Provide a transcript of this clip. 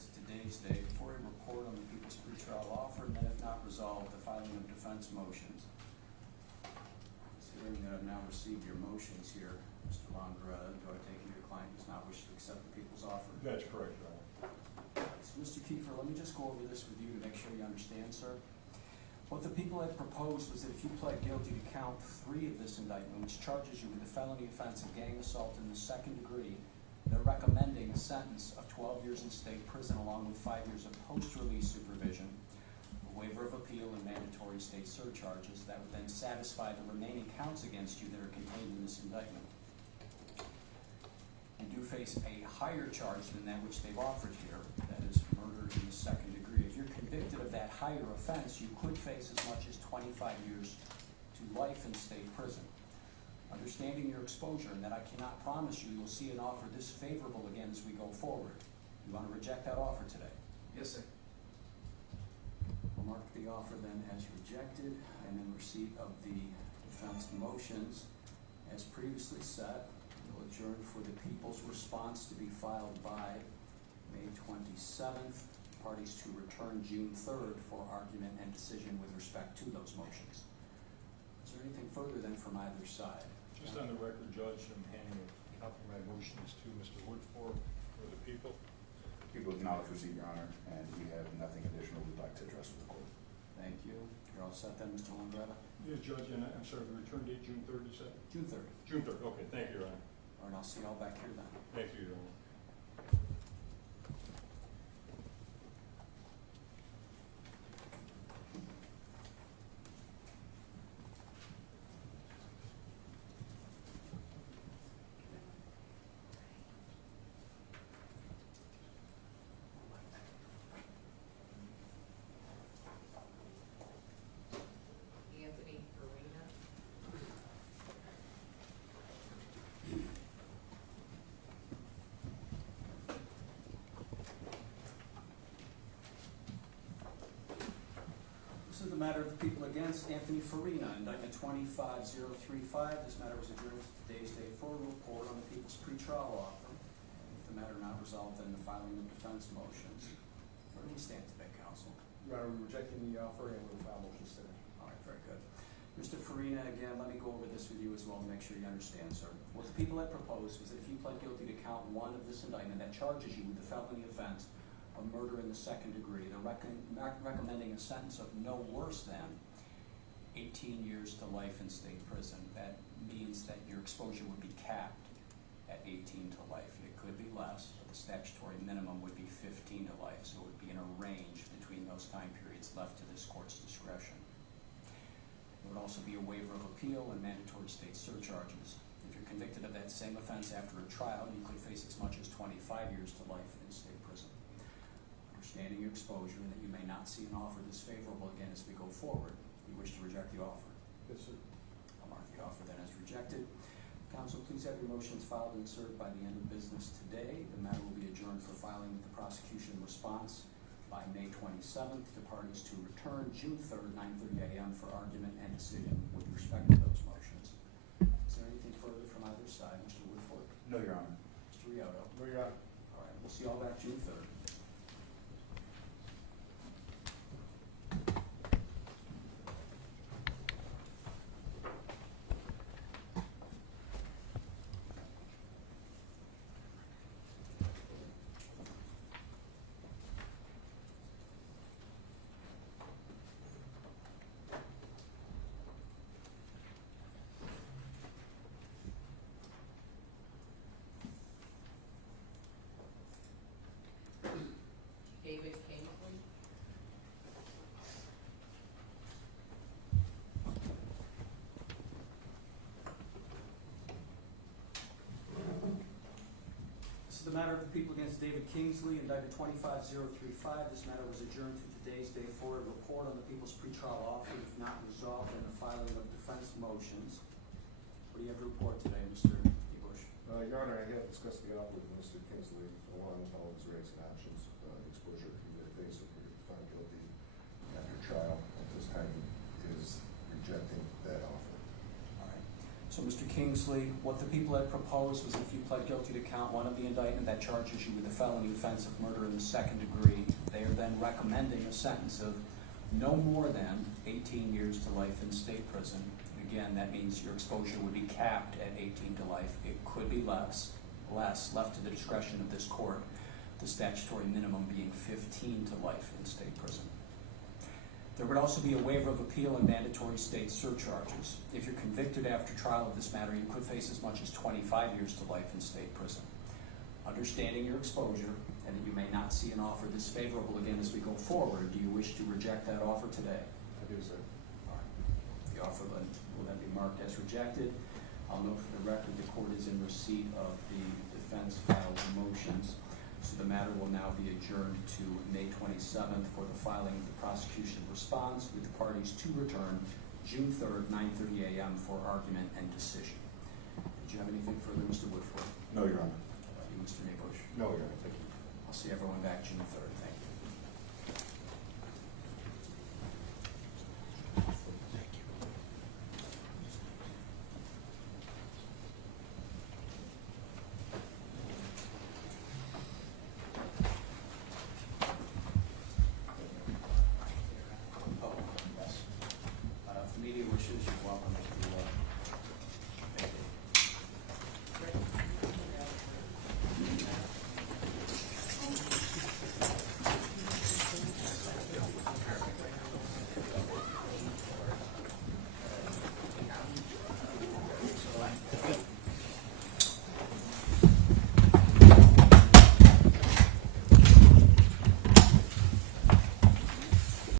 to today's date for a report on the people's pretrial offer, and then if not resolved, the filing of defense motions. Considering that I've now received your motions here, Mr. Longretta, do I take it your client does not wish to accept the people's offer? That's correct, Your Honor. So, Mr. Kefir, let me just go over this with you to make sure you understand, sir. What the people had proposed was that if you pled guilty to count 3 of this indictment, which charges you with the felony offense of gang assault in the 2nd degree, they're recommending a sentence of 12 years in state prison along with 5 years of post-release supervision, a waiver of appeal, and mandatory state surcharges that would then satisfy the remaining counts against you that are contained in this indictment. You do face a higher charge than that which they've offered here, that is murder in the 2nd degree. If you're convicted of that higher offense, you could face as much as 25 years to life in state prison. Understanding your exposure and that I cannot promise you you'll see an offer this favorable again as we go forward. You want to reject that offer today? Yes, sir. We'll mark the offer then as rejected, and in receipt of the defense motions, as previously set, we'll adjourn for the people's response to be filed by May 27th, parties to return June 3rd for argument and decision with respect to those motions. Is there anything further then from either side? Just on the record, Judge, I'm handing a copy of my motions to Mr. Woodford for the people. People acknowledge receipt, Your Honor, and we have nothing additional we'd like to address with the court. Thank you. You're all set then, Mr. Longretta? Yeah, Judge, and I'm sorry, the return date, June 3rd, you said? June 3rd. June 3rd, okay, thank you, Your Honor. All right, I'll see you all back here then. Thank you, Your Honor. Anthony Fina. This is the matter of the people against Anthony Fina, indictment 25035. This matter was adjourned to today's date for a report on the people's pretrial offer. If the matter not resolved, then the filing of defense motions. Where do we stand today, counsel? Your Honor, we're rejecting the offer and we'll file motions today. All right, very good. Mr. Farina, again, let me go over this with you as well to make sure you understand, sir. What the people had proposed was that if you pled guilty to count 1 of this indictment that charges you with the felony offense of murder in the 2nd degree, they're recommending a sentence of no worse than 18 years to life in state prison. That means that your exposure would be capped at 18 to life. It could be less, but the statutory minimum would be 15 to life, so it would be in a range between those time periods left to this court's discretion. There would also be a waiver of appeal and mandatory state surcharges. If you're convicted of that same offense after a trial, you could face as much as 25 years to life in state prison. Understanding your exposure and that you may not see an offer this favorable again as we go forward, you wish to reject the offer? Yes, sir. I'll mark the offer then as rejected. Counsel, please have your motions filed and served by the end of business today. The matter will be adjourned for filing with the prosecution response by May 27th. The parties to return June 3rd, 9:30 a.m. for argument and decision with respect to those motions. Is there anything further from either side? Mr. Woodford? No, Your Honor. Mr. Riotto? No, Your Honor. All right, we'll see you all back June 3rd. David Kingsley. This is the matter of the people against David Kingsley, indicted 25035. This matter was adjourned to today's day for a report on the people's pretrial offer, if not resolved, in the filing of defense motions. What do you have to report today, Mr. Bush? Your Honor, I have discussed the offer with Mr. Kingsley along with all his rights and options, exposure he may face if we're found guilty after trial. At this time, he is rejecting that offer. All right. So, Mr. Kingsley, what the people had proposed was if you pled guilty to count one of the indictment that charges you with the felony offense of murder in the second degree, they are then recommending a sentence of no more than 18 years to life in state prison. Again, that means your exposure would be capped at 18 to life. It could be less, left to the discretion of this court, the statutory minimum being 15 to life in state prison. There would also be a waiver of appeal and mandatory state surcharges. If you're convicted after trial of this matter, you could face as much as 25 years to life in state prison. Understanding your exposure and that you may not see an offer this favorable again as we go forward, do you wish to reject that offer today? I do, sir. All right. The offer will then be marked as rejected. I'll note for the record the court is in receipt of the defense filed motions. So the matter will now be adjourned to May 27th for the filing of the prosecution response, with the parties to return June 3rd, 9:30 a.m. for argument and decision. Did you have anything further, Mr. Woodford? No, Your Honor. You, Mr. Neighbors? No, Your Honor, thank you. I'll see everyone back June 3rd. Thank you.